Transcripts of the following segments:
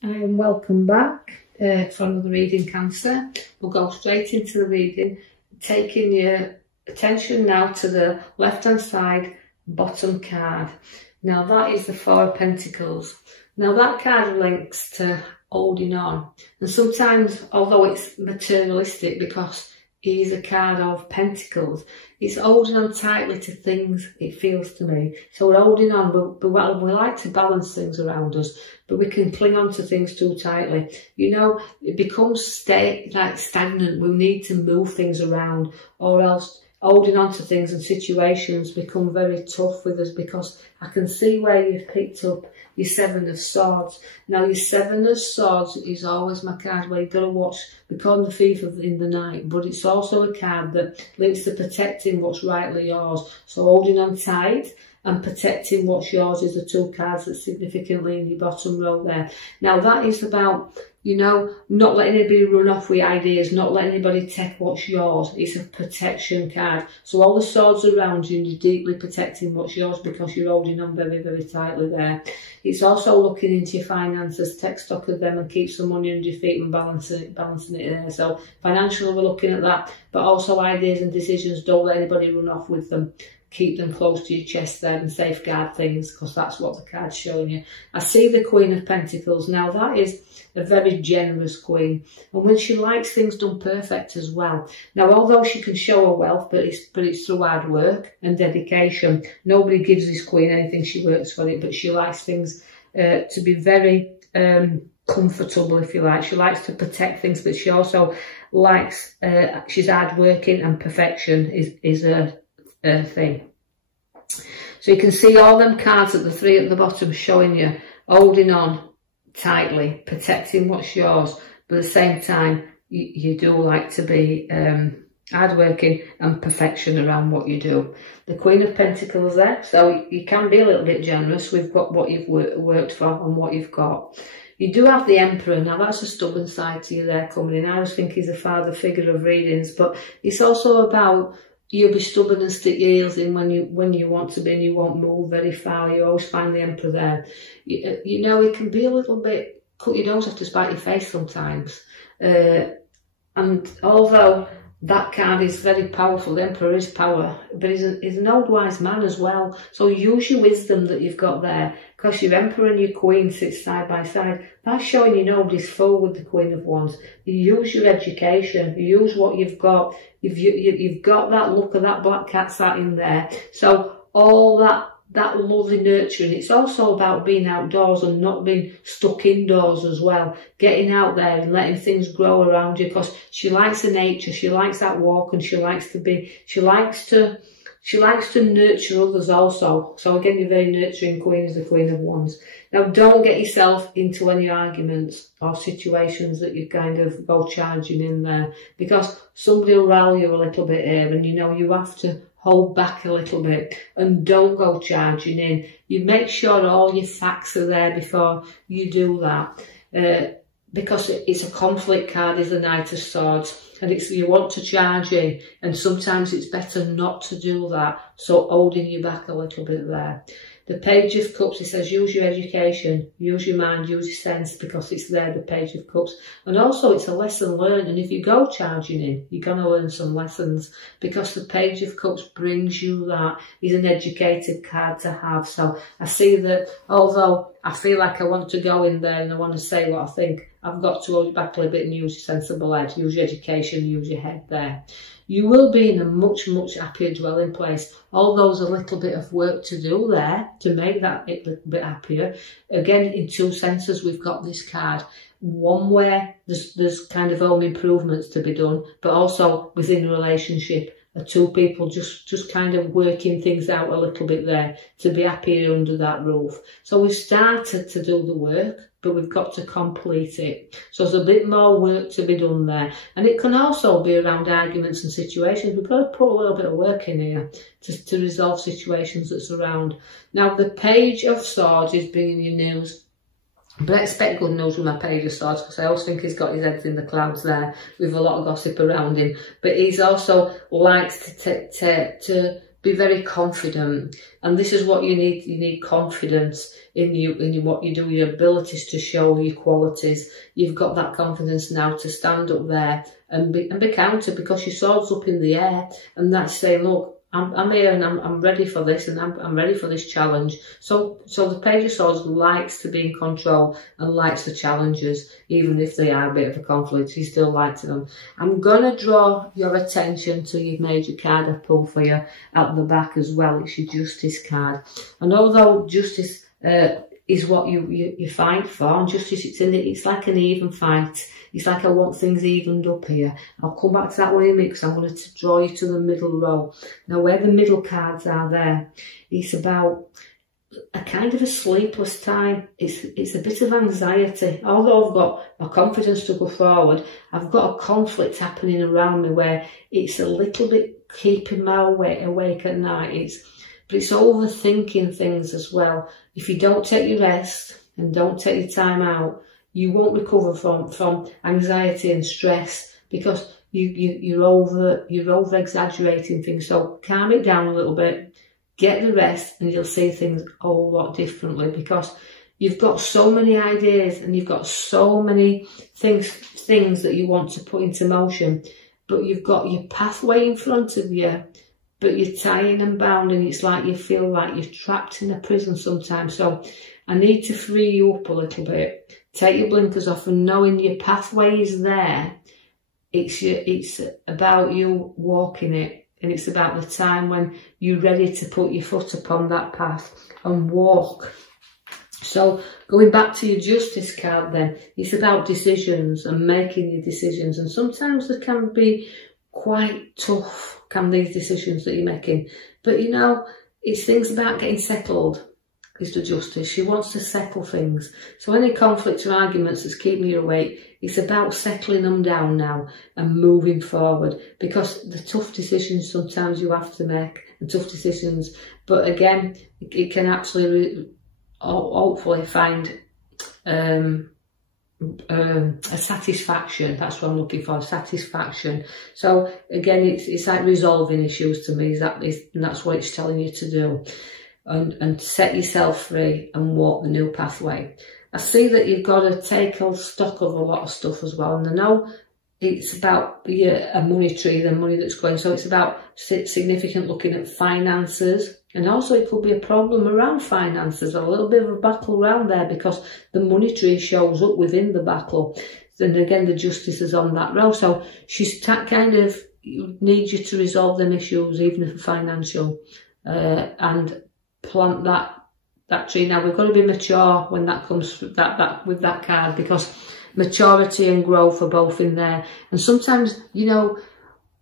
And welcome back for another reading, Cancer. We'll go straight into the reading, taking your attention now to the left hand side bottom card. Now that is the Four of Pentacles. Now that card links to holding on, and sometimes, although it's materialistic because it is a card of Pentacles, it's holding on tightly to things, it feels to me. So we're holding on, but we like to balance things around us, but we can cling on to things too tightly. You know, it becomes stagnant. We need to move things around, or else holding on to things and situations become very tough with us, because I can see where you've picked up your Seven of Swords. Now your Seven of Swords is always my card where you've got to watch. We call them the thief in the night, but it's also a card that links to protecting what's rightly yours. So holding on tight and protecting what's yours is the two cards that's significantly in your bottom row there. Now that is about, you know, not letting anybody run off with ideas, not letting anybody take what's yours. It's a protection card. So all the swords around you, and you're deeply protecting what's yours because you're holding on very, very tightly there. It's also looking into your finances, take stock of them and keep some money under your feet and balancing it there. So financially we're looking at that, but also ideas and decisions, don't let anybody run off with them. Keep them close to your chest there and safeguard things, because that's what the card's showing you. I see the Queen of Pentacles. Now that is a very generous queen, and when she likes things done perfect as well. Now although she can show her wealth, but it's through hard work and dedication. Nobody gives this queen anything, she works for it, but she likes things to be very comfortable, if you like. She likes to protect things, but she also likes, she's hard working, and perfection is her thing. So you can see all them cards at the three at the bottom showing you holding on tightly, protecting what's yours, but at the same time you do like to be hardworking and perfection around what you do. The Queen of Pentacles there, so you can be a little bit generous with what you've worked for and what you've got. You do have the Emperor. Now that's a stubborn side to you there coming in. I always think he's a father figure of readings, but it's also about you'll be stubborn and stick your heels in when you want to be, and you won't move very far. You always find the Emperor there. You know, it can be a little bit, cut your nose off to spite your face sometimes. And although that card is very powerful, the Emperor is power, but he's an old wise man as well. So use your wisdom that you've got there, because your Emperor and your Queen sit side by side. That's showing you nobody's fool with the Queen of Wands. You use your education, you use what you've got. You've got that look of that black cat sat in there. So all that lovely nurturing. It's also about being outdoors and not being stuck indoors as well. Getting out there and letting things grow around you, because she likes the nature, she likes that walk, and she likes to nurture others also. So again, you're very nurturing queen as the Queen of Wands. Now don't get yourself into any arguments or situations that you kind of go charging in there, because somebody will rile you a little bit here, and you know you have to hold back a little bit and don't go charging in. You make sure all your facts are there before you do that, because it's a conflict card, is the Knight of Swords, and you want to charge in, and sometimes it's better not to do that, so holding you back a little bit there. The Page of Cups, it says use your education, use your mind, use your sense, because it's there, the Page of Cups. And also it's a lesson learned, and if you go charging in, you're going to learn some lessons, because the Page of Cups brings you that. It's an educated card to have. So I see that although I feel like I want to go in there and I want to say what I think, I've got to hold it back a little bit and use your sensible head, use your education, use your head there. You will be in a much, much happier dwelling place. Although there's a little bit of work to do there to make that a little bit happier. Again, in two senses, we've got this card. One where there's kind of home improvements to be done, but also within a relationship. Two people just kind of working things out a little bit there to be happier under that roof. So we've started to do the work, but we've got to complete it. So there's a bit more work to be done there. And it can also be around arguments and situations. We've got to put a little bit of work in here to resolve situations that's around. Now, the Page of Swords is bringing you news. But I expect good news with my Page of Swords, because I always think he's got his head in the clouds there with a lot of gossip around him. But he's also likes to be very confident, and this is what you need. You need confidence in you, what you do, your abilities to show your qualities. You've got that confidence now to stand up there and be counted, because your sword's up in the air, and that's saying, look, I'm here and I'm ready for this, and I'm ready for this challenge. So the Page of Swords likes to be in control and likes the challenges, even if they are a bit of a conflict. He still likes them. I'm gonna draw your attention to your major card I pulled for you at the back as well. It's your Justice card, and although Justice is what you fight for, and Justice, it's like an even fight. It's like I want things evened up here. I'll come back to that one in a minute, because I'm going to draw you to the middle row. Now, where the middle cards are there, it's about a kind of a sleepless time. It's a bit of anxiety. Although I've got my confidence to go forward, I've got a conflict happening around me where it's a little bit keeping me awake at night. But it's overthinking things as well. If you don't take your rest and don't take your time out, you won't recover from anxiety and stress, because you're over exaggerating things. So calm it down a little bit, get the rest, and you'll see things a whole lot differently, because you've got so many ideas and you've got so many things that you want to put into motion, but you've got your pathway in front of you, but you're tying and bounding. It's like you feel like you're trapped in a prison sometimes. So I need to free you up a little bit. Take your blinkers off, and knowing your pathway is there. It's about you walking it, and it's about the time when you're ready to put your foot upon that path and walk. So going back to your Justice card then, it's about decisions and making your decisions, and sometimes they can be quite tough, these decisions that you're making. But you know, it's things about getting settled. Is the Justice. She wants to settle things. So any conflicts or arguments that's keeping you awake, it's about settling them down now and moving forward, because the tough decisions sometimes you have to make, the tough decisions, but again, it can actually hopefully find a satisfaction. That's what I'm looking for, satisfaction. So again, it's like resolving issues to me, and that's what it's telling you to do. And set yourself free and walk the new pathway. I see that you've got to take stock of a lot of stuff as well, and I know it's about a money tree, the money that's going, so it's about significant looking at finances, and also it could be a problem around finances, or a little bit of a battle around there, because the money tree shows up within the battle. Then again, the Justice is on that row, so she's kind of needs you to resolve them issues, even if financial, and plant that tree. Now we've got to be mature when that comes with that card, because maturity and growth are both in there. And sometimes, you know,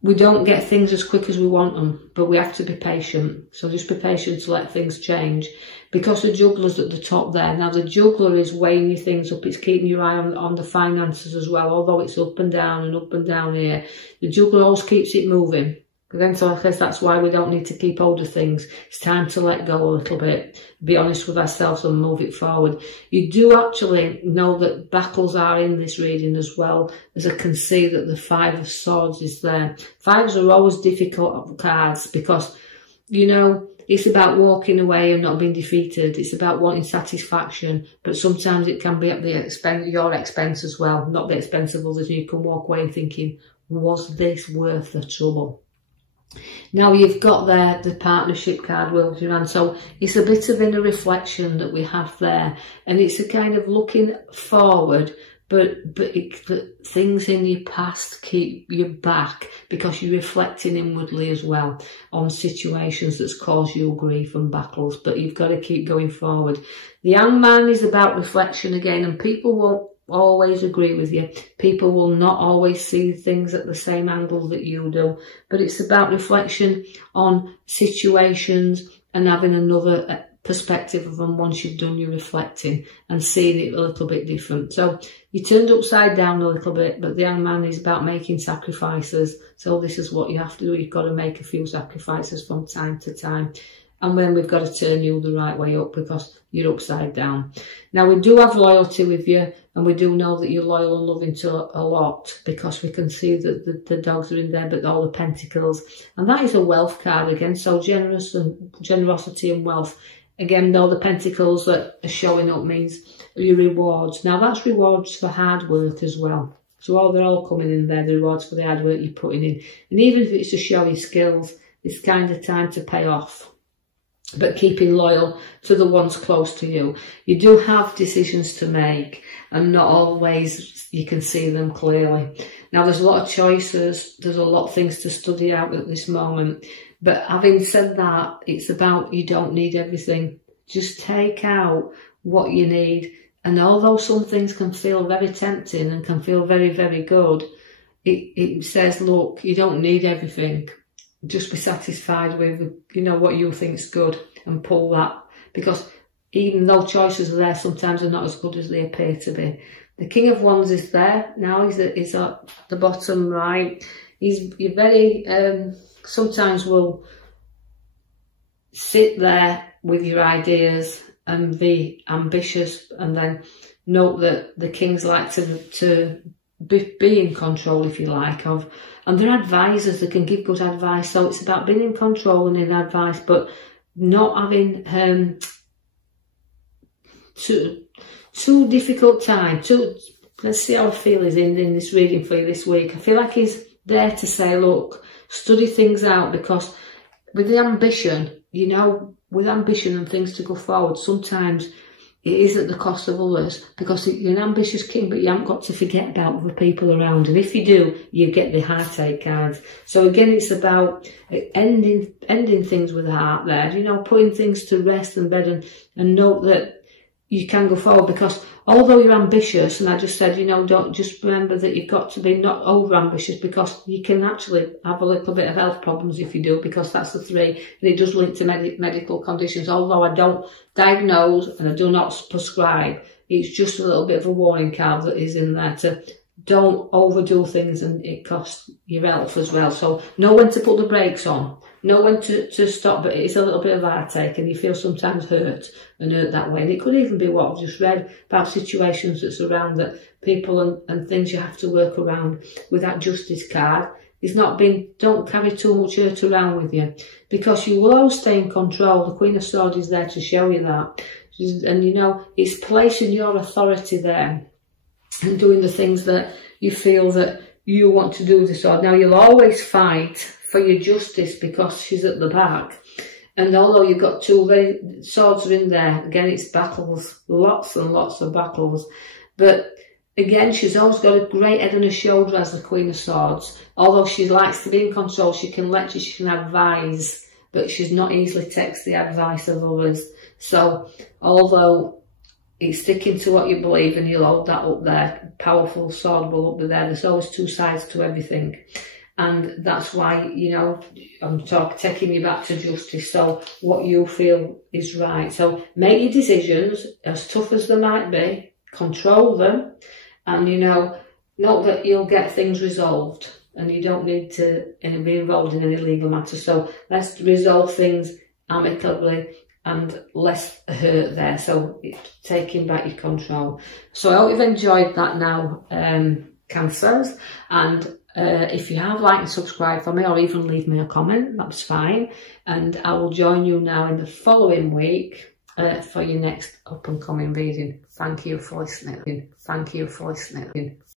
we don't get things as quick as we want them, but we have to be patient. So just be patient to let things change, because the juggler's at the top there. Now the juggler is weighing your things up. It's keeping your eye on the finances as well. Although it's up and down here, the juggler always keeps it moving. Again, so I guess that's why we don't need to keep hold of things. It's time to let go a little bit, be honest with ourselves and move it forward. You do actually know that battles are in this reading as well, as I can see that the Five of Swords is there. Fives are always difficult cards, because, you know, it's about walking away and not being defeated. It's about wanting satisfaction, but sometimes it can be at your expense as well, not the expense of others. You can walk away thinking, was this worth the trouble? Now you've got there the partnership card wheeled around, so it's a bit of inner reflection that we have there, and it's a kind of looking forward, but things in your past keep you back, because you're reflecting inwardly as well on situations that's caused you grief and battles, but you've got to keep going forward. The young man is about reflection again, and people won't always agree with you. People will not always see things at the same angle that you do, but it's about reflection on situations and having another perspective of them once you've done your reflecting and seeing it a little bit different. So you turned upside down a little bit, but the young man is about making sacrifices. So this is what you have to do. You've got to make a few sacrifices from time to time. And then we've got to turn you the right way up, because you're upside down. Now, we do have loyalty with you, and we do know that you're loyal and loving to a lot, because we can see that the dogs are in there, but all the pentacles. And that is a wealth card again, so generosity and wealth. Again, though, the pentacles that are showing up means your rewards. Now, that's rewards for hard work as well. So they're all coming in there, the rewards for the hard work you're putting in. And even if it's to show your skills, it's kind of time to pay off. But keeping loyal to the ones close to you. You do have decisions to make, and not always you can see them clearly. Now, there's a lot of choices. There's a lot of things to study out at this moment. But having said that, it's about you don't need everything. Just take out what you need. And although some things can feel very tempting and can feel very, very good, it says, look, you don't need everything. Just be satisfied with, you know, what you think's good, and pull that. Because even though choices are there, sometimes they're not as good as they appear to be. The King of Wands is there now. He's at the bottom right. You're very, sometimes will sit there with your ideas and be ambitious, and then note that the kings like to be in control, if you like, of, and they're advisors that can give good advice. So it's about being in control and in advice, but not having too difficult time. Let's see how I feel is in this reading for you this week. I feel like he's there to say, look, study things out, because with the ambition, you know, with ambition and things to go forward, sometimes it is at the cost of others, because you're an ambitious king, but you haven't got to forget about other people around. And if you do, you get the heartache cards. So again, it's about ending things with the heart there, you know, putting things to rest and bed, and note that you can go forward, because although you're ambitious, and I just said, you know, don't just remember that you've got to be not over ambitious, because you can actually have a little bit of health problems if you do, because that's the 3, and it does link to medical conditions. Although I don't diagnose and I do not prescribe, it's just a little bit of a warning card that is in there to don't overdo things, and it costs your health as well. So know when to put the brakes on, know when to stop, but it's a little bit of heartache, and you feel sometimes hurt that way. And it could even be what I've just read about situations that surround that people and things you have to work around. With that Justice card, it's not been, don't carry too much hurt around with you, because you will always stay in control. The Queen of Swords is there to show you that. And you know, it's placing your authority there and doing the things that you feel that you want to do with the sword. Now, you'll always fight for your justice, because she's at the back. And although you've got 2 swords are in there, again, it's battles, lots and lots of battles. But again, she's always got a great head on her shoulder as the Queen of Swords. Although she likes to be in control, she can lecture, she can advise, but she's not easily takes the advice of others. So, although it's sticking to what you believe, and you'll hold that up there, powerful sword will up there. There's always 2 sides to everything. And that's why, you know, I'm taking you back to justice. So what you feel is right. So make your decisions, as tough as they might be, control them, and, you know, note that you'll get things resolved, and you don't need to be involved in any legal matters. So let's resolve things amicably and less hurt there. So taking back your control. So I hope you've enjoyed that now, Cancers. And if you have, like and subscribe for me, or even leave me a comment, that's fine. And I will join you now in the following week for your next up and coming reading. Thank you for listening. Thank you for listening.